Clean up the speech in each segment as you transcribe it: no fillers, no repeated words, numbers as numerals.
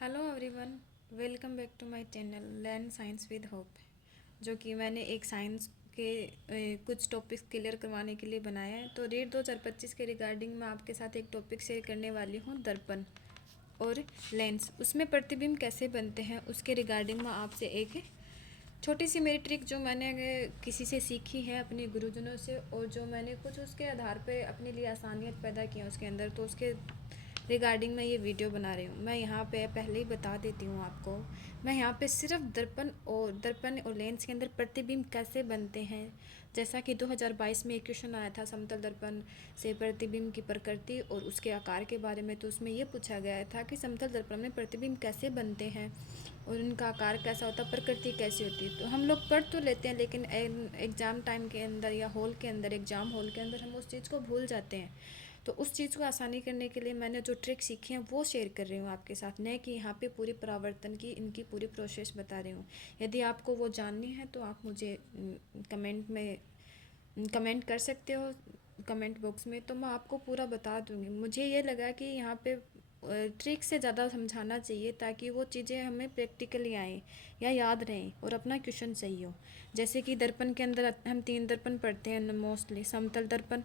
Hello everyone, welcome back to my channel learn science with hope. जो कि मैंने एक साइंस के कुछ टॉपिक्स क्लियर करवाने के लिए बनाया है। तो रीड 2025 के रिगार्डिंग मैं आपके साथ एक टॉपिक शेयर करने वाली हूँ, दर्पण और लेंस। उसमें प्रतिबिंब कैसे बनते हैं उसके रिगार्डिंग मैं आपसे एक छोटी सी मेरी ट्रिक जो मैंने किसी से सीखी है, अपने गुरुजनों से, और जो मैंने कुछ उसके आधार पे अपने लिए आसानियत पैदा की है उसके अंदर, तो उसके रिगार्डिंग मैं ये वीडियो बना रही हूँ। मैं यहाँ पे पहले ही बता देती हूँ आपको, मैं यहाँ पे सिर्फ दर्पण और लेंस के अंदर प्रतिबिंब कैसे बनते हैं। जैसा कि 2022 में एक क्वेश्चन आया था समतल दर्पण से प्रतिबिंब की प्रकृति और उसके आकार के बारे में। तो उसमें ये पूछा गया था कि समतल दर्पण में प्रतिबिंब कैसे बनते हैं और उनका आकार कैसा होता है, प्रकृति कैसी होती है। तो हम लोग पढ़ तो लेते हैं, लेकिन एग्ज़ाम टाइम के अंदर या हॉल के अंदर, एग्ज़ाम हॉल के अंदर हम उस चीज़ को भूल जाते हैं। तो उस चीज़ को आसानी करने के लिए मैंने जो ट्रिक सीखी है वो शेयर कर रही हूँ आपके साथ, न कि यहाँ पे पूरी परावर्तन की इनकी पूरी प्रोसेस बता रही हूँ। यदि आपको वो जाननी है तो आप मुझे कमेंट में कमेंट कर सकते हो, कमेंट बॉक्स में, तो मैं आपको पूरा बता दूँगी। मुझे ये लगा कि यहाँ पे ट्रिक से ज़्यादा समझाना चाहिए ताकि वो चीज़ें हमें प्रैक्टिकली आएँ या याद रहें और अपना क्वेश्चन सही हो। जैसे कि दर्पण के अंदर हम 3 दर्पण पढ़ते हैं मोस्टली, समतल दर्पण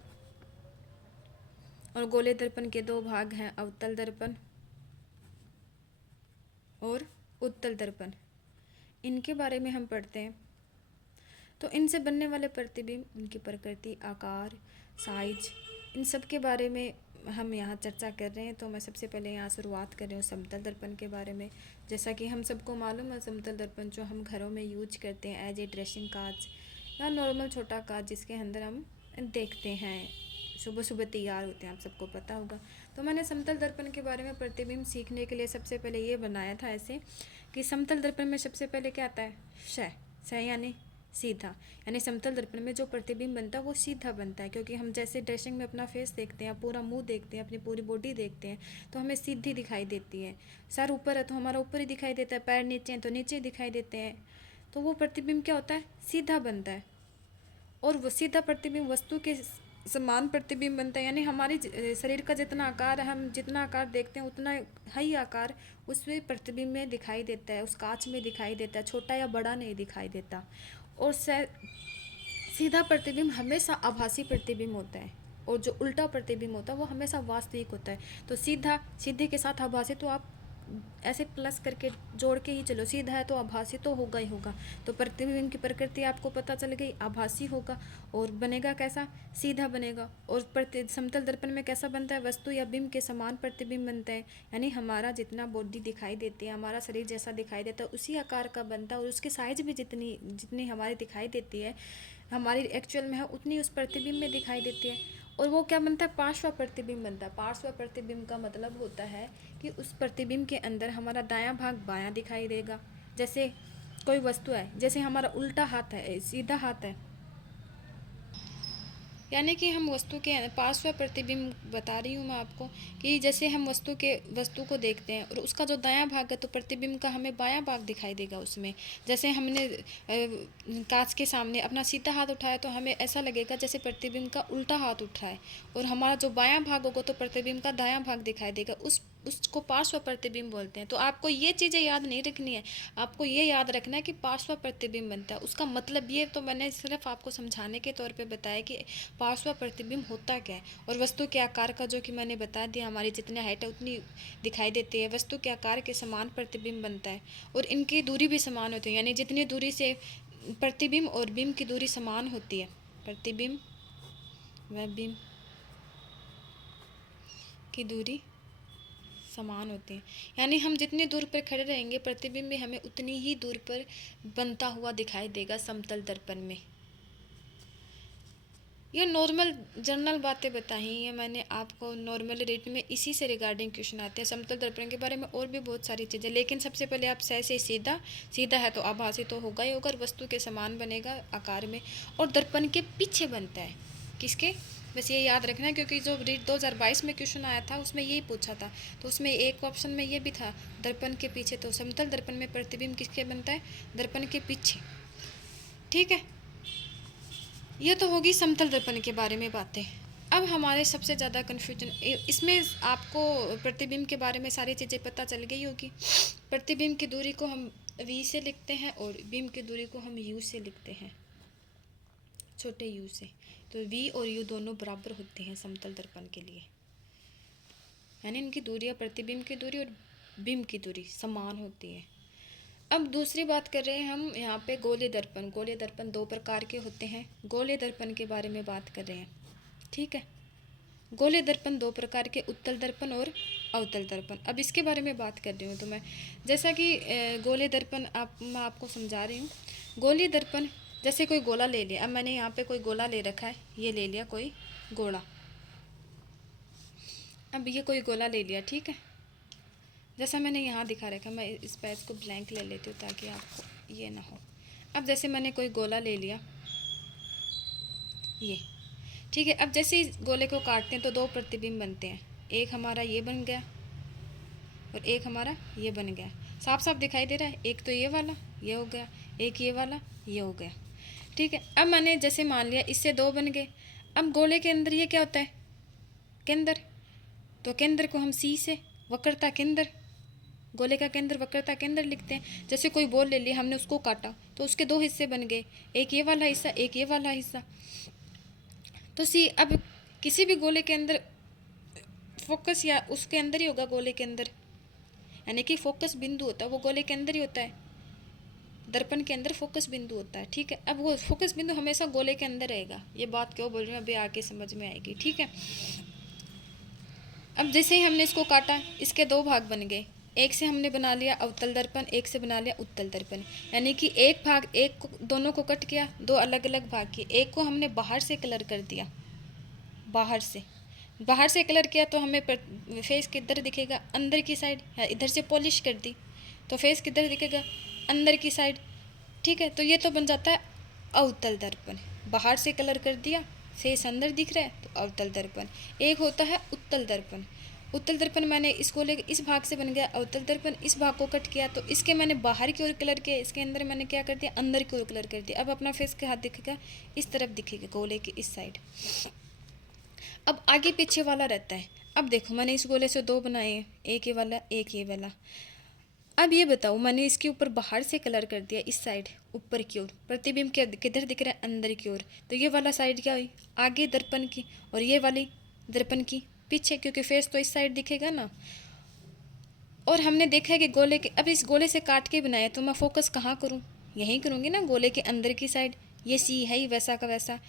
और गोले दर्पण के 2 भाग हैं, अवतल दर्पण और उत्तल दर्पण। इनके बारे में हम पढ़ते हैं। तो इनसे बनने वाले प्रतिबिंब, इनकी प्रकृति, आकार, साइज, इन सब के बारे में हम यहाँ चर्चा कर रहे हैं। तो मैं सबसे पहले यहाँ शुरुआत कर रही हूँ समतल दर्पण के बारे में। जैसा कि हम सबको मालूम है, समतल दर्पण जो हम घरों में यूज करते हैं एज ए ड्रेसिंग कांच या नॉर्मल छोटा कांच, जिसके अंदर हम देखते हैं, सुबह सुबह तैयार होते हैं, आप सबको पता होगा। तो मैंने समतल दर्पण के बारे में प्रतिबिंब सीखने के लिए सबसे पहले ये बनाया था ऐसे कि समतल दर्पण में सबसे पहले क्या आता है, श यानी सीधा। यानी समतल दर्पण में जो प्रतिबिंब बनता है वो सीधा बनता है, क्योंकि हम जैसे ड्रेसिंग में अपना फेस देखते हैं, पूरा मुंह देखते हैं, अपनी पूरी बॉडी देखते हैं, तो हमें सीधी दिखाई देती है। सर ऊपर है तो हमारा ऊपर ही दिखाई देता है, पैर नीचे हैं तो नीचे दिखाई देते हैं। तो वो प्रतिबिंब क्या होता है, सीधा बनता है। और वो सीधा प्रतिबिंब वस्तु के समान प्रतिबिंब बनता है, यानी हमारी शरीर का जितना आकार है, हम जितना आकार देखते हैं उतना ही आकार उसमें प्रतिबिंब में दिखाई देता है, उस कांच में दिखाई देता है, छोटा या बड़ा नहीं दिखाई देता। और सीधा प्रतिबिंब हमेशा आभासी प्रतिबिंब होता है, और जो उल्टा प्रतिबिंब होता है वो हमेशा वास्तविक होता है। तो सीधे के साथ आभासी, तो आप ऐसे प्लस करके जोड़ के ही चलो, सीधा है तो आभासी तो होगा ही होगा। तो प्रतिबिंब की प्रकृति आपको पता चल गई, आभासी होगा और बनेगा कैसा, सीधा बनेगा। और समतल दर्पण में कैसा बनता है, वस्तु या बिंब के समान प्रतिबिंब बनता है, यानी हमारा जितना बॉडी दिखाई देती है, हमारा शरीर जैसा दिखाई देता है उसी आकार का बनता है, और उसकी साइज भी जितनी जितनी हमारी दिखाई देती है, हमारी एक्चुअल में है उतनी उस प्रतिबिंब में दिखाई देती है। और वो क्या बनता है, पार्श्व प्रतिबिंब बनता है। पार्श्व प्रतिबिंब का मतलब होता है कि उस प्रतिबिंब के अंदर हमारा दायां भाग बायां दिखाई देगा। जैसे कोई वस्तु है, जैसे हमारा उल्टा हाथ है, सीधा हाथ है, यानी कि हम वस्तु के पार्श्व प्रतिबिंब बता रही हूँ मैं आपको, कि जैसे हम वस्तु को देखते हैं और उसका जो दायां भाग है तो प्रतिबिंब का हमें बायां भाग दिखाई देगा उसमें। जैसे हमने कांच के सामने अपना सीधा हाथ उठाया तो हमें ऐसा लगेगा जैसे प्रतिबिंब का उल्टा हाथ उठा है, और हमारा जो बायां भाग होगा तो प्रतिबिंब का दायां भाग दिखाई देगा, उसको पार्श्व प्रतिबिंब बोलते हैं। तो आपको ये चीज़ें याद नहीं रखनी है, आपको ये याद रखना है कि पार्श्व प्रतिबिंब बनता है, उसका मतलब ये तो मैंने सिर्फ आपको समझाने के तौर पे बताया कि पार्श्व प्रतिबिंब होता क्या है। और वस्तु के आकार का जो कि मैंने बता दिया, हमारी जितनी हाइट है उतनी दिखाई देती है, वस्तु के आकार के समान प्रतिबिंब बनता है, और इनकी दूरी भी समान होती है, यानी जितनी दूरी से प्रतिबिंब और बिंब की दूरी समान होती है, प्रतिबिंब व बिंब की दूरी समान होते हैं, यानी हम जितनी दूर पर खड़े रहेंगे प्रतिबिंब भी हमें उतनी ही दूर पर बनता हुआ दिखाई देगा समतल दर्पण में। ये नॉर्मल जनरल बातें बताई हैं मैंने आपको, नॉर्मल रेट में इसी से रिगार्डिंग क्वेश्चन आते हैं समतल दर्पण के बारे में, और भी बहुत सारी चीज़ें। लेकिन सबसे पहले आप से सीधा है तो आभासी तो होगा ही होगा, वस्तु के समान बनेगा आकार में, और दर्पण के पीछे बनता है, किसके, बस ये याद रखना है, क्योंकि जो रीट 2022 में क्वेश्चन आया था उसमें यही पूछा था। तो उसमें एक ऑप्शन में ये भी था दर्पण के पीछे, तो समतल दर्पण में प्रतिबिंब किसके बनता है, दर्पण के पीछे। ठीक है, ये तो होगी समतल दर्पण के बारे में बातें। अब हमारे सबसे ज़्यादा कन्फ्यूजन इसमें आपको प्रतिबिंब के बारे में सारी चीज़ें पता चल गई होगी। प्रतिबिंब की दूरी को हम v से लिखते हैं और बिंब की दूरी को हम u से लिखते हैं, छोटे u से। तो v और u दोनों बराबर होते हैं समतल दर्पण के लिए, यानी इनकी दूरियां, प्रतिबिंब की दूरी और बिंब की दूरी समान होती है। अब दूसरी बात कर रहे हैं हम यहाँ पे गोलीय दर्पण। गोलीय दर्पण दो प्रकार के होते हैं, गोलीय दर्पण के बारे में बात कर रहे हैं, ठीक है। गोलीय दर्पण दो प्रकार के, उत्तल दर्पण और अवतल दर्पण। अब इसके बारे में बात कर रही हूँ तो मैं, जैसा कि गोलीय दर्पण मैं आपको समझा रही हूँ। गोलीय दर्पण जैसे कोई गोला ले लिया, अब मैंने यहाँ पे कोई गोला ले रखा है, ये ले लिया कोई गोला, अब ये कोई गोला ले लिया, ठीक है। जैसा मैंने यहाँ दिखा रखा, मैं इस पेज को ब्लैंक ले लेती हूँ ताकि आपको ये ना हो। अब जैसे मैंने कोई गोला ले लिया, ये ठीक है। अब जैसे इस गोले को काटते हैं तो दो प्रतिबिंब बनते हैं, एक हमारा ये बन गया और एक हमारा ये बन गया। साफ साफ दिखाई दे रहा है, एक तो ये वाला ये हो गया, एक ये वाला ये हो गया, ठीक है। अब मैंने जैसे मान लिया इससे दो बन गए। अब गोले के अंदर ये क्या होता है, केंद्र, तो केंद्र को हम सी से, वक्रता केंद्र, गोले का केंद्र वक्रता केंद्र लिखते हैं। जैसे कोई बॉल ले लिया, हमने उसको काटा तो उसके दो हिस्से बन गए, एक ये वाला हिस्सा एक ये वाला हिस्सा, तो सी। अब किसी भी गोले के अंदर फोकस या उसके अंदर ही होगा, गोले के अंदर, यानी कि फोकस बिंदु होता है वो गोले के अंदर ही होता है, दर्पण के अंदर फोकस बिंदु होता है, ठीक है। अब वो फोकस बिंदु हमेशा गोले के अंदर रहेगा। ये बात क्यों बोल रही हूँ अभी आगे समझ में आएगी, ठीक है। अब जैसे ही हमने इसको काटा, इसके दो भाग बन गए, एक से हमने बना लिया अवतल दर्पण, एक से बना लिया उत्तल दर्पण, यानी कि एक भाग, एक को, दोनों को कट किया, दो अलग अलग भाग किए। एक को हमने बाहर से कलर कर दिया, बाहर से कलर किया तो हमें फेस किधर दिखेगा, अंदर की साइड, या इधर से पॉलिश कर दी तो फेस किधर दिखेगा, अंदर की साइड, ठीक है। तो ये तो बन जाता है अवतल दर्पण। बाहर से कलर कर दिया, फेस अंदर दिख रहा है तो अवतल दर्पण। एक होता है उत्तल दर्पण। उत्तल दर्पण मैंने इसको ले, इस भाग से बन गया अवतल दर्पण, इस भाग को कट किया तो इसके मैंने बाहर की ओर कलर किया, इसके अंदर मैंने क्या कर दिया, अंदर की ओर कलर कर दिया। अब अपना फेस के हाथ दिखेगा, इस तरफ दिखेगा, गोले के इस साइड। अब आगे पीछे वाला रहता है। अब देखो मैंने इस गोले से दो बनाए हैं, एक ये वाला एक ये वाला। अब ये बताओ, मैंने इसके ऊपर बाहर से कलर कर दिया, इस साइड ऊपर की ओर, प्रतिबिंब के किधर दिख रहा है, अंदर की ओर। तो ये वाला साइड क्या हुई, आगे दर्पण की, और ये वाली दर्पण की पीछे, क्योंकि फेस तो इस साइड दिखेगा ना। और हमने देखा है कि गोले के, अब इस गोले से काट के बनाया तो मैं फोकस कहाँ करूँ, यहीं करूँगी ना, गोले के अंदर की साइड। ये सी है ही वैसा का वैसा।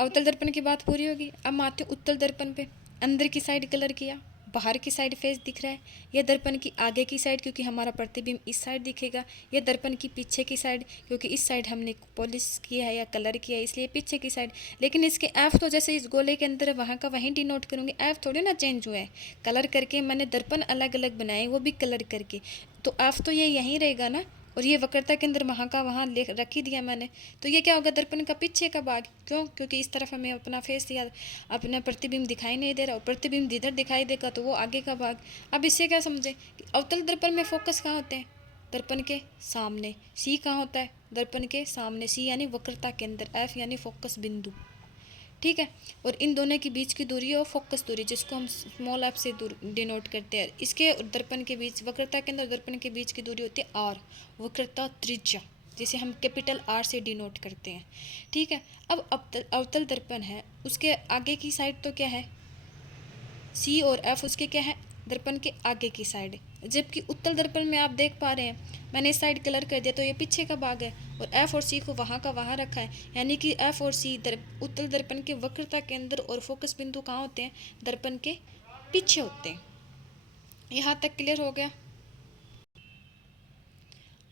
अवतल दर्पण की बात पूरी होगी। अब आते उत्तल दर्पण पे, अंदर की साइड कलर किया, बाहर की साइड फेस दिख रहा है। यह दर्पण की आगे की साइड, क्योंकि हमारा प्रतिबिंब इस साइड दिखेगा। यह दर्पण की पीछे की साइड, क्योंकि इस साइड हमने पॉलिश किया है या कलर किया है, इसलिए पीछे की साइड। लेकिन इसके एफ तो जैसे इस गोले के अंदर वहाँ का वहीं डिनोट करूँगी, एफ थोड़ी ना चेंज हुआ है, कलर करके मैंने दर्पण अलग अलग बनाए, वो भी कलर करके, तो एफ तो ये यहीं रहेगा ना। और ये वक्रता के अंदर वहाँ का वहाँ ले रख ही दिया मैंने, तो ये क्या होगा, दर्पण का पीछे का भाग। क्यों, क्योंकि इस तरफ हमें अपना फेस या अपना प्रतिबिंब दिखाई नहीं दे रहा, और प्रतिबिंब जिधर दिखाई देगा तो वो आगे का भाग। अब इससे क्या समझे कि अवतल दर्पण में फोकस कहाँ होते हैं, दर्पण के सामने। सी कहाँ होता है, दर्पण के सामने। सी यानी वक्रता के अंदर, एफ यानी फोकस बिंदु, ठीक है। और इन दोनों के बीच की दूरी है फोकस दूरी, जिसको हम स्मॉल एफ से डिनोट करते हैं। इसके दर्पण के बीच, वक्रता के अंदर दर्पण के बीच की दूरी होती है आर, वक्रता त्रिज्या, जिसे हम कैपिटल आर से डिनोट करते हैं, ठीक है। अब अवतल दर्पण है, उसके आगे की साइड तो क्या है, सी, और एफ उसके क्या है, दर्पण के आगे की साइड। जबकि उत्तल दर्पण में आप देख पा रहे हैं मैंने इस साइड कलर कर दिया तो ये पीछे का भाग है, और एफ और सी को वहाँ का वहाँ रखा है, यानी कि एफ और सी उत्तल दर्पण के वक्रता के अंदर, और फोकस बिंदु कहाँ होते हैं, दर्पण के पीछे होते हैं। यहाँ तक क्लियर हो गया।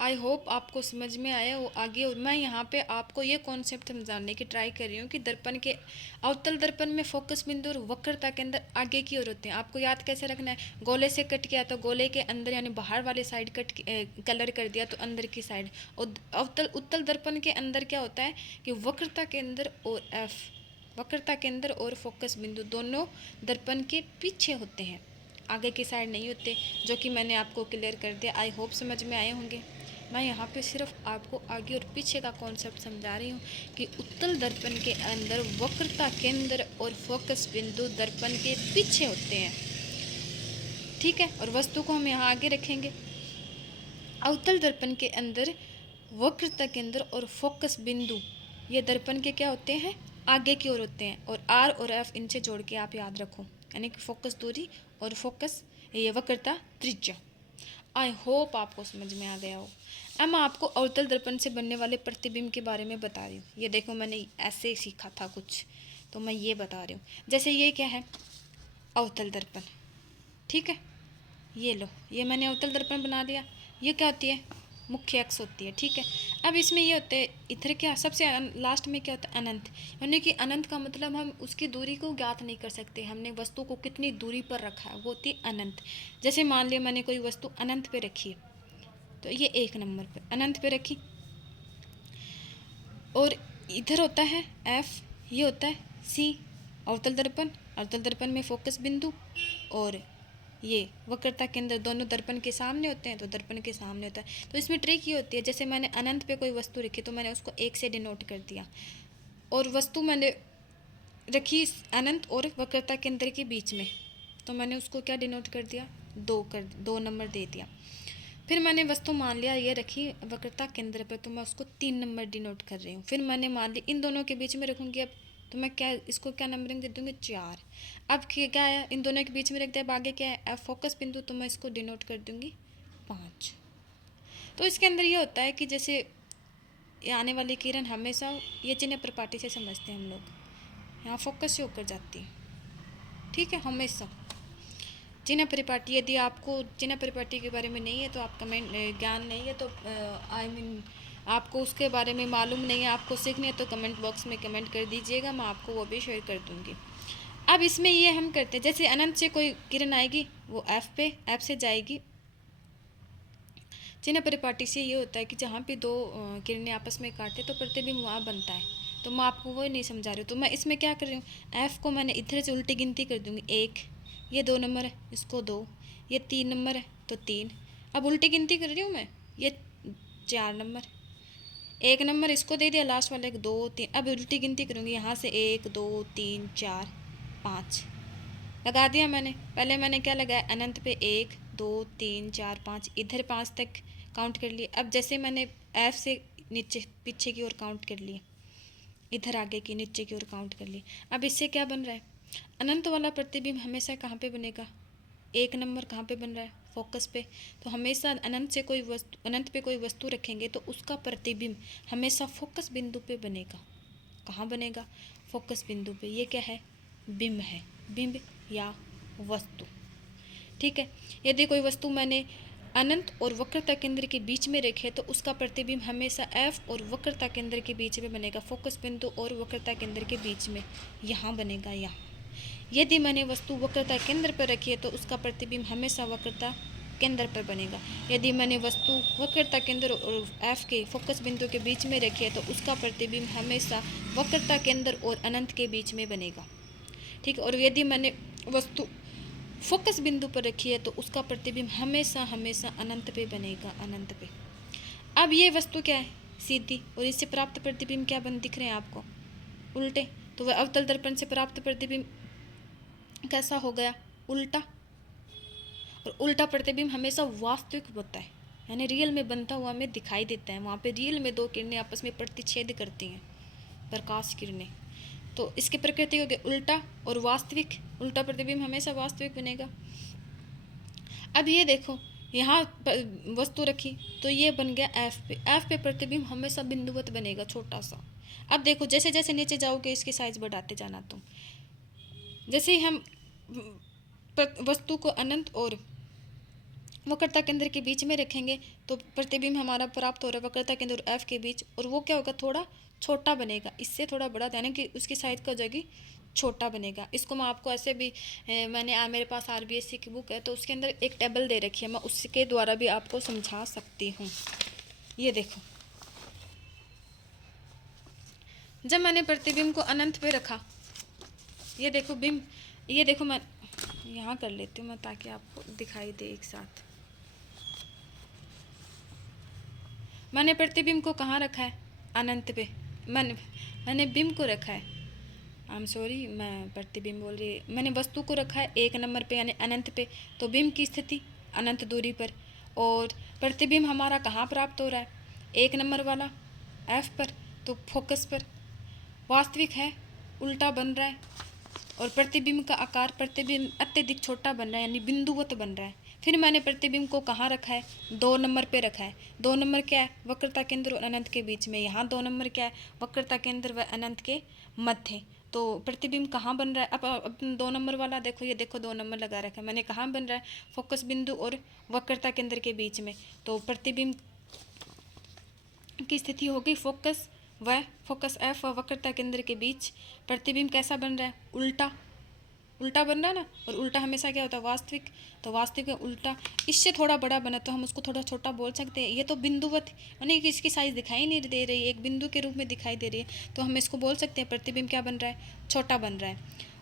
आई होप आपको समझ में आया वो आगे। और मैं यहाँ पे आपको ये कॉन्सेप्ट समझाने की ट्राई कर रही हूँ कि दर्पण के, अवतल दर्पण में फोकस बिंदु और वक्रता के अंदर आगे की ओर होते हैं। आपको याद कैसे रखना है, गोले से कट किया तो गोले के अंदर यानी बाहर वाले साइड कलर कर दिया तो अंदर की साइड। और उत्तल दर्पण के अंदर क्या होता है कि वक्रता के अंदर और एफ, वक्रता के अंदर और फोकस बिंदु दोनों दर्पण के पीछे होते हैं, आगे की साइड नहीं होते, जो कि मैंने आपको क्लियर कर दिया। आई होप समझ में आए होंगे। मैं यहाँ पे सिर्फ आपको आगे और पीछे का कॉन्सेप्ट समझा रही हूँ कि उत्तल दर्पण के अंदर वक्रता केंद्र और फोकस बिंदु दर्पण के पीछे होते हैं, ठीक है। और वस्तु को हम यहाँ आगे रखेंगे। अवतल दर्पण के अंदर वक्रता केंद्र और फोकस बिंदु ये दर्पण के क्या होते हैं, आगे की ओर होते हैं। और आर और एफ इनसे जोड़ के आप याद रखो, यानी कि फोकस दूरी और फोकस ये वक्रता त्रिज्या। आई होप आपको समझ में आ गया हो। अब मैं आपको अवतल दर्पण से बनने वाले प्रतिबिंब के बारे में बता रही हूँ। ये देखो मैंने ऐसे सीखा था कुछ, तो मैं ये बता रही हूँ। जैसे ये क्या है, अवतल दर्पण, ठीक है। ये लो, ये मैंने अवतल दर्पण बना दिया। ये क्या होती है, मुख्य अक्ष होती है, ठीक है। अब इसमें ये होते हैं इधर क्या, सबसे लास्ट में क्या होता है, अनंत। यानी कि अनंत का मतलब हम उसकी दूरी को ज्ञात नहीं कर सकते, हमने वस्तु को कितनी दूरी पर रखा है, वो होती है अनंत। जैसे मान लिया मैंने कोई वस्तु अनंत पे रखी है, तो ये 1 नंबर पे अनंत पे रखी। और इधर होता है एफ, ये होता है सी, अवतल दर्पण। अवतल दर्पण में फोकस बिंदु और ये वक्रता केंद्र दोनों दर्पण के सामने होते हैं, तो दर्पण के सामने होता है। तो इसमें ट्रिक ये होती है, जैसे मैंने अनंत पे कोई वस्तु रखी तो मैंने उसको 1 से डिनोट कर दिया, और वस्तु मैंने रखी अनंत और वक्रता केंद्र के बीच में, तो मैंने उसको क्या डिनोट कर दिया, 2 नंबर दे दिया। फिर मैंने वस्तु मान लिया ये रखी वक्रता केंद्र पर, तो मैं उसको 3 नंबर डिनोट कर रही हूँ। फिर मैंने मान ली इन दोनों के बीच में रखूँगी, अब तो मैं क्या इसको क्या नंबरिंग दे दूँगी, 4। अब क्या है, इन दोनों के बीच में रख दिया, अब आगे क्या है, एफ फोकस बिंदु, तो मैं इसको डिनोट कर दूँगी 5। तो इसके अंदर ये होता है कि जैसे ये आने वाली किरण हमेशा ये चिन्ह प्रपाटी से समझते हैं हम लोग, यहाँ फोकस से होकर जाती है, ठीक है। हमेशा चिन्ह परिपाटी, यदि आपको चिन्ह परिपाटी के बारे में नहीं है तो आप कमेंट, ज्ञान नहीं है तो आई मीन आपको उसके बारे में मालूम नहीं है, आपको सीखने है, तो कमेंट बॉक्स में कमेंट कर दीजिएगा, मैं आपको वो भी शेयर कर दूँगी। अब इसमें ये हम करते हैं, जैसे अनंत से कोई किरण आएगी वो एफ से जाएगी। चिन्ह परिपाटी से ये होता है कि जहाँ पे 2 किरणें आपस में काटते तो प्रतिबिंब वहाँ बनता है, तो मैं आपको वो नहीं समझा रही हूँ। तो मैं इसमें क्या कर रही हूँ, एफ को मैंने इधर से उल्टी गिनती कर दूँगी, 1, ये 2 नंबर है, इसको 2, ये 3 नंबर है तो 3। अब उल्टी गिनती कर रही हूँ मैं, ये 4 नंबर, 1 नंबर इसको दे दिया लास्ट वाले को, 2 3। अब उल्टी गिनती करूँगी, यहाँ से 1 2 3 4 5 लगा दिया मैंने। पहले मैंने क्या लगाया, अनंत पे 1 2 3 4 5, इधर 5 तक काउंट कर लिए। अब जैसे मैंने एफ से नीचे पीछे की ओर काउंट कर लिए, इधर आगे की नीचे की ओर काउंट कर लिए। अब इससे क्या बन रहा है, अनंत वाला प्रतिबिंब हमेशा कहाँ पे बनेगा, 1 नंबर कहाँ पे बन रहा है, फोकस पे। तो हमेशा अनंत पे कोई वस्तु रखेंगे तो उसका प्रतिबिंब हमेशा फोकस बिंदु पे बनेगा। कहाँ बनेगा, फोकस बिंदु पे। ये क्या है, बिंब है, बिंब या वस्तु, ठीक है। यदि कोई वस्तु मैंने अनंत और वक्रता केंद्र के बीच में रखे तो उसका प्रतिबिंब हमेशा एफ और वक्रता केंद्र के बीच में बनेगा, फोकस बिंदु और वक्रता केंद्र के बीच में, यहाँ बनेगा, यहाँ। यदि मैंने वस्तु वक्रता केंद्र पर रखी है तो उसका प्रतिबिंब हमेशा वक्रता केंद्र पर बनेगा। यदि मैंने वस्तु वक्रता केंद्र और एफ के फोकस बिंदु के बीच में रखी है तो उसका प्रतिबिंब हमेशा वक्रता केंद्र और अनंत के बीच में बनेगा, ठीक है। और यदि मैंने वस्तु फोकस बिंदु पर रखी है तो उसका प्रतिबिंब हमेशा हमेशा अनंत पे बनेगा, अनंत पे। अब ये वस्तु क्या है, सीधी, और इससे प्राप्त प्रतिबिंब क्या बन दिख रहे हैं आपको, उल्टे। तो वह अवतल दर्पण से प्राप्त प्रतिबिंब कैसा हो गया, उल्टा। और उल्टा प्रतिबिंब हमेशा वास्तविक होता है, यानी रियल में बनता हुआ हमें दिखाई देता है। वहाँ पे रियल में 2 किरणें आपस में प्रतिच्छेद करती हैं, प्रकाश किरणें। तो इसकी प्रकृति हो गई उल्टा और वास्तविक, उल्टा प्रतिबिंब हमेशा वास्तविक बनेगा। अब ये देखो, यहाँ वस्तु रखी तो ये बन गया एफ पे, एफ पे प्रतिबिंब हमेशा बिंदुवत बनेगा, छोटा सा। अब देखो जैसे जैसे नीचे जाओगे इसकी साइज बढ़ाते जाना तुम। जैसे ही हम वस्तु को अनंत और वक्रता केंद्र के बीच में रखेंगे तो प्रतिबिंब हमारा प्राप्त हो रहा है वक्रता केंद्र और एफ के बीच, और वो क्या होगा, थोड़ा छोटा बनेगा, इससे थोड़ा बड़ा, यानी कि उसकी साइज का हो जाएगी, छोटा बनेगा। इसको मैं आपको ऐसे भी मैंने मेरे पास आरबीएससी की बुक है तो उसके अंदर एक टेबल दे रखी है, मैं उसके द्वारा भी आपको समझा सकती हूँ। ये देखो, जब मैंने प्रतिबिंब को अनंत पे रखा, ये देखो बिंब, ये देखो मैं यहाँ कर लेती हूँ मैं ताकि आपको दिखाई दे एक साथ। मैंने प्रतिबिंब को कहाँ रखा है? अनंत पे। मैंने बिंब को रखा है, आई एम सॉरी, मैं प्रतिबिंब बोल रही। मैंने वस्तु को रखा है 1 नंबर पे यानी अनंत पे, तो बिंब की स्थिति अनंत दूरी पर। और प्रतिबिंब हमारा कहाँ प्राप्त हो रहा है? 1 नंबर वाला F पर, तो फोकस पर। वास्तविक है, उल्टा बन रहा है। और प्रतिबिंब का आकार प्रतिबिंब अत्यधिक छोटा बन रहा है यानी बिंदुवत बन रहा है। फिर मैंने प्रतिबिंब को कहाँ रखा है? 2 नंबर पे रखा है। 2 नंबर क्या है? वक्रता केंद्र और अनंत के बीच में। यहाँ 2 नंबर क्या है? वक्रता केंद्र व अनंत के मध्य। तो प्रतिबिंब कहाँ बन रहा है? अब 2 नंबर वाला देखो, ये देखो 2 नंबर लगा रखा है मैंने। कहाँ बन रहा है? फोकस बिंदु और वक्रता केंद्र के बीच में। तो प्रतिबिंब की स्थिति होगी फोकस F व वक्रता केंद्र के बीच। प्रतिबिंब कैसा बन रहा है? उल्टा बन रहा है ना। और उल्टा हमेशा क्या होता है? वास्तविक। तो वास्तविक का उल्टा। इससे थोड़ा बड़ा बना तो हम उसको थोड़ा छोटा बोल सकते हैं। ये तो बिंदुवत यानी कि इसकी साइज दिखाई नहीं दे रही, एक बिंदु के रूप में दिखाई दे रही है, तो हम इसको बोल सकते हैं प्रतिबिंब क्या बन रहा है? छोटा बन रहा है।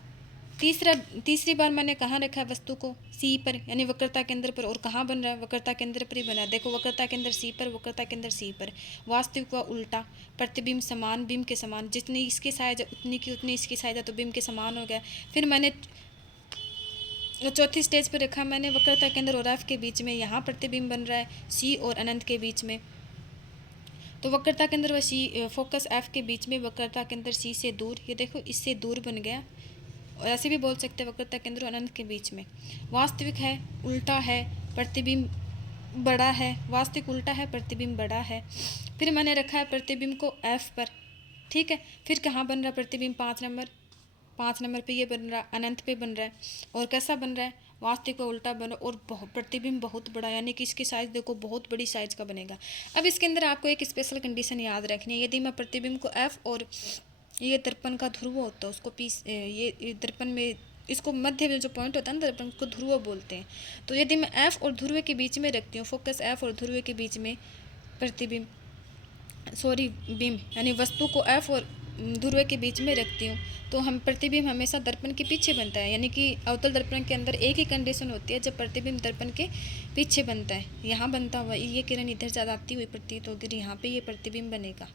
तीसरी बार मैंने कहाँ रखा है वस्तु को? सी पर यानी वक्रता केंद्र पर। और कहाँ बन रहा है? वक्रता केंद्र पर ही बना है। देखो वक्रता केंद्र सी पर, वक्रता केंद्र सी पर। वास्तविक व उल्टा। प्रतिबिंब समान बिंब के समान, जितनी इसकी साइज है उतनी की उतनी इसकी साइज है, तो बिंब के समान हो गया। फिर मैंने चौथी स्टेज पर रखा मैंने वक्रता केंद्र और एफ के बीच में। यहाँ प्रतिबिंब बन रहा है सी और अनंत के बीच में। तो वक्रता केंद्र व सी फोकस एफ के बीच में, वक्रता केंद्र सी से दूर। ये देखो इससे दूर बन गया। और ऐसे भी बोल सकते हैं वक्रता केंद्र और अनंत के बीच में। वास्तविक है, उल्टा है, प्रतिबिंब बड़ा है। वास्तविक उल्टा है, प्रतिबिंब बड़ा है। फिर मैंने रखा है प्रतिबिंब को एफ पर। ठीक है। फिर कहाँ बन रहा है प्रतिबिंब? 5 नंबर पे ये बन रहा है, अनंत पे बन रहा है। और कैसा बन रहा है? वास्तविक का उल्टा बन रहा है। और प्रतिबिंब बहुत बड़ा यानी कि इसकी साइज देखो बहुत बड़ी साइज का बनेगा। अब इसके अंदर आपको एक स्पेशल कंडीशन याद रखनी है। यदि मैं प्रतिबिंब को एफ और ये दर्पण का ध्रुव होता है उसको ये दर्पण में इसको मध्य में जो पॉइंट होता है ना दर्पण को ध्रुव बोलते हैं। तो यदि मैं एफ और ध्रुव के बीच में रखती हूँ, फोकस एफ और ध्रुव के बीच में प्रतिबिंब बिंब यानी वस्तु को एफ और ध्रुव के बीच में रखती हूँ, तो हम प्रतिबिंब हमेशा दर्पण के पीछे बनता है। यानी कि अवतल दर्पण के अंदर एक ही कंडीशन होती है जब प्रतिबिंब दर्पण के पीछे बनता है। यहाँ बनता हुआ ये किरण इधर ज़्यादा आती हुई प्रतीत होगी, यहाँ पे ये प्रतिबिंब बनेगा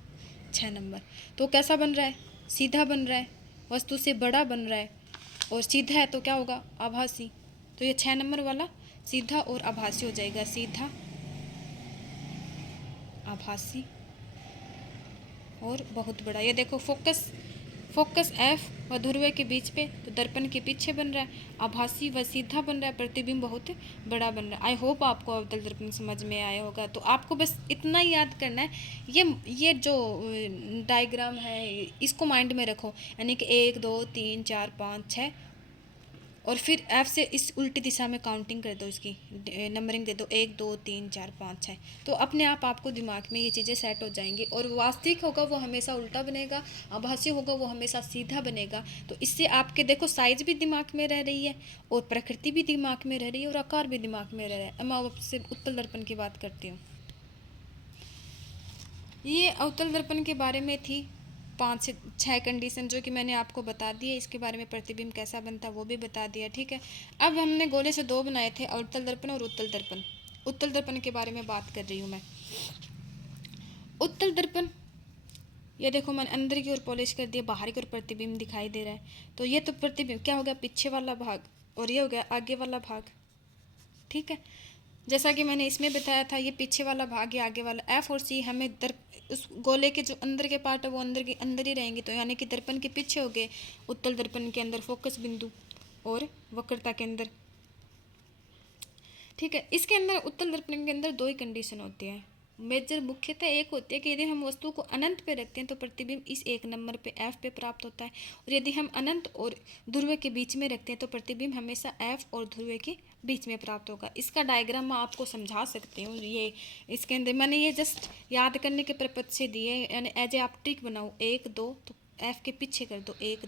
6 नंबर। तो कैसा बन रहा है? सीधा बन रहा है, वस्तु से बड़ा बन रहा है। और सीधा है तो क्या होगा? आभासी। तो ये 6 नंबर वाला सीधा और आभासी हो जाएगा। सीधा, आभासी और बहुत बड़ा। ये देखो फोकस एफ व ध्रुव के बीच पे, तो दर्पण के पीछे बन रहा है। आभासी व सीधा बन रहा है, प्रतिबिंब बहुत बड़ा बन रहा है। आई होप आपको अवतल दर्पण समझ में आया होगा। तो आपको बस इतना ही याद करना है, ये जो डायग्राम है इसको माइंड में रखो। यानी कि 1 2 3 4 5 6 और फिर एफ से इस उल्टी दिशा में काउंटिंग कर दो, इसकी नंबरिंग दे दो 1 2 3 4 5 6। तो अपने आप आपको दिमाग में ये चीज़ें सेट हो जाएंगी। और वास्तविक होगा वो हमेशा उल्टा बनेगा, आभासी होगा वो हमेशा सीधा बनेगा। तो इससे आपके देखो साइज भी दिमाग में रह रही है और प्रकृति भी दिमाग में रह रही है और आकार भी दिमाग में रह रहा है। अब मैं आपसे उत्तल दर्पण की बात करती हूँ। ये अवतल दर्पण के बारे में थी 5 से 6 कंडीशन जो कि मैंने आपको बता दी है। इसके बारे में प्रतिबिंब कैसा बनता है वो भी बता दिया। ठीक है। अब हमने गोले से 2 बनाए थे, अवतल दर्पण और उत्तल दर्पण। उत्तल दर्पण के बारे में बात कर रही हूँ मैं। उत्तल दर्पण, ये देखो मैंने अंदर की ओर पॉलिश कर दिया, बाहर की ओर प्रतिबिंब दिखाई दे रहा है। तो ये तो प्रतिबिंब क्या हो गया? पीछे वाला भाग, और ये हो गया आगे वाला भाग। ठीक है। जैसा कि मैंने इसमें बताया था, ये पीछे वाला भाग या आगे वाला। एफ और सी हमें उस गोले के जो अंदर के पार्ट है वो अंदर ही रहेंगे। तो यानी कि दर्पण के पीछे हो गए उत्तल दर्पण के अंदर फोकस बिंदु और वक्रता के अंदर। ठीक है। इसके अंदर उत्तल दर्पण के अंदर 2 ही कंडीशन होती है मेजर। मुख्यतः एक होती है कि यदि हम वस्तु को अनंत पे रखते हैं तो प्रतिबिंब इस 1 नंबर पे एफ पे प्राप्त होता है। और यदि हम अनंत और ध्रुव के बीच में रखते हैं तो प्रतिबिंब हमेशा एफ और ध्रुव के बीच में प्राप्त होगा। इसका डायग्राम मैं आपको समझा सकती हूँ। ये इसके अंदर मैंने ये जस्ट याद करने के पर्पज से दिए, यानी एज ए आप ट्रिक बनाओ 1 2 तो एफ के पीछे कर दो 1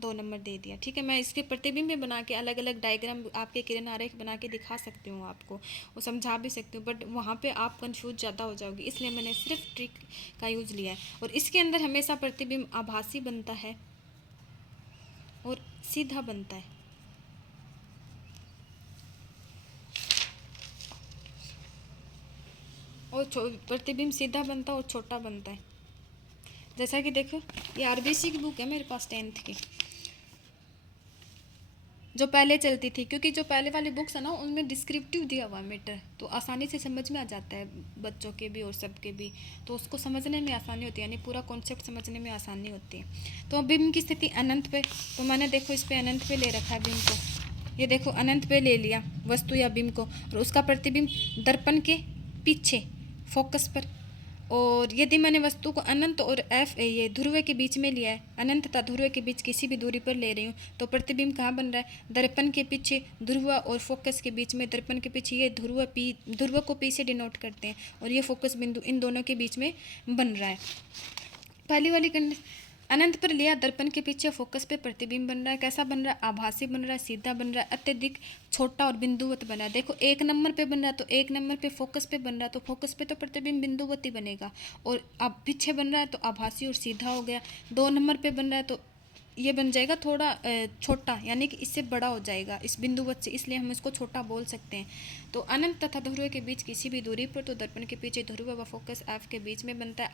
2 नंबर दे दिया। ठीक है। मैं इसके प्रतिबिंब भी बना के अलग अलग डायग्राम आपके किरण आरेख बना के दिखा सकती हूँ आपको, वो समझा भी सकती हूँ, बट वहाँ पे आप कंफ्यूज ज़्यादा हो जाओगी, इसलिए मैंने सिर्फ ट्रिक का यूज़ लिया है। और इसके अंदर हमेशा प्रतिबिंब आभासी बनता है और सीधा बनता है। और प्रतिबिंब सीधा बनता है और छोटा बनता है। जैसा कि देखो, ये आरबीसी की बुक है मेरे पास 10th की, जो पहले चलती थी, क्योंकि जो पहले वाली बुक्स है ना उनमें डिस्क्रिप्टिव दिया हुआ मीटर, तो आसानी से समझ में आ जाता है बच्चों के भी और सबके भी, तो उसको समझने में आसानी होती है, यानी पूरा कॉन्सेप्ट समझने में आसानी होती है। तो बिंब की स्थिति अनंत पे, तो मैंने देखो इस पे अनंत पे ले रखा है बिंब को, ये देखो अनंत पे ले लिया वस्तु या बिंब को, और उसका प्रतिबिंब दर्पण के पीछे फोकस पर। और यदि मैंने वस्तु को अनंत और एफ ये ध्रुव के बीच में लिया है, अनंत तथा ध्रुव के बीच किसी भी दूरी पर ले रही हूँ, तो प्रतिबिंब कहाँ बन रहा है? दर्पण के पीछे, ध्रुव और फोकस के बीच में। दर्पण के पीछे ये ध्रुव को पी से डिनोट करते हैं, और ये फोकस बिंदु इन दोनों के बीच में बन रहा है। पहली वाली कंडीशन, अनंत पर लिया, दर्पण के पीछे फोकस पे प्रतिबिंब बन रहा है। कैसा बन रहा है? आभासी बन रहा है, सीधा बन रहा है, अत्यधिक छोटा और बिंदुवत बना है। देखो 1 नंबर पे बन रहा है, तो 1 नंबर पे फोकस पे बन रहा है, तो फोकस पे तो प्रतिबिंब बिंदुवत ही बनेगा, और अब पीछे बन रहा है तो आभासी और सीधा हो गया। 2 नंबर पे बन रहा है तो ये बन जाएगा थोड़ा छोटा, यानी कि इससे बड़ा हो जाएगा इस बिंदुवत से, इसलिए हम इसको छोटा बोल सकते हैं। तो अनंत तथा ध्रुव के बीच किसी भी दूरी पर, तो दर्पण के पीछे ध्रुव व फोकस एफ के बीच में बनता है,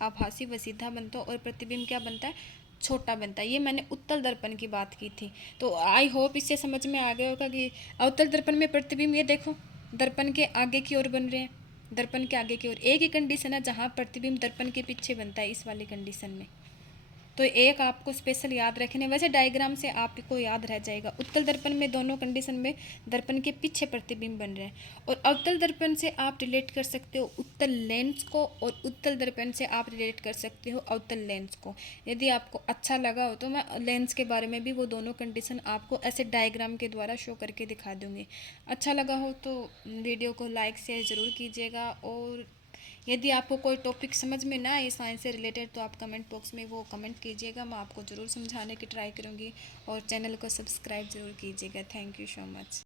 आभासी व सीधा बनता है, और प्रतिबिंब क्या बनता है? छोटा बनता है। ये मैंने उत्तल दर्पण की बात की थी। तो आई होप इससे समझ में आ गया होगा कि अवतल दर्पण में प्रतिबिंब, ये देखो दर्पण के आगे की ओर बन रहे हैं, दर्पण के आगे की ओर। एक ही कंडीशन है जहाँ प्रतिबिंब दर्पण के पीछे बनता है, इस वाली कंडीशन में। तो एक आपको स्पेशल याद रखने, वैसे डायग्राम से आपको याद रह जाएगा। उत्तल दर्पण में दोनों कंडीशन में दर्पण के पीछे प्रतिबिंब बन रहे हैं। और अवतल दर्पण से आप रिलेट कर सकते हो उत्तल लेंस को, और उत्तल दर्पण से आप रिलेट कर सकते हो अवतल लेंस को। यदि आपको अच्छा लगा हो तो मैं लेंस के बारे में भी वो दोनों कंडीशन आपको ऐसे डायग्राम के द्वारा शो करके दिखा दूँगी। अच्छा लगा हो तो वीडियो को लाइक शेयर ज़रूर कीजिएगा, और यदि आपको कोई टॉपिक समझ में ना आए साइंस से रिलेटेड, तो आप कमेंट बॉक्स में वो कमेंट कीजिएगा, मैं आपको ज़रूर समझाने की ट्राई करूँगी। और चैनल को सब्सक्राइब ज़रूर कीजिएगा। Thank you so much.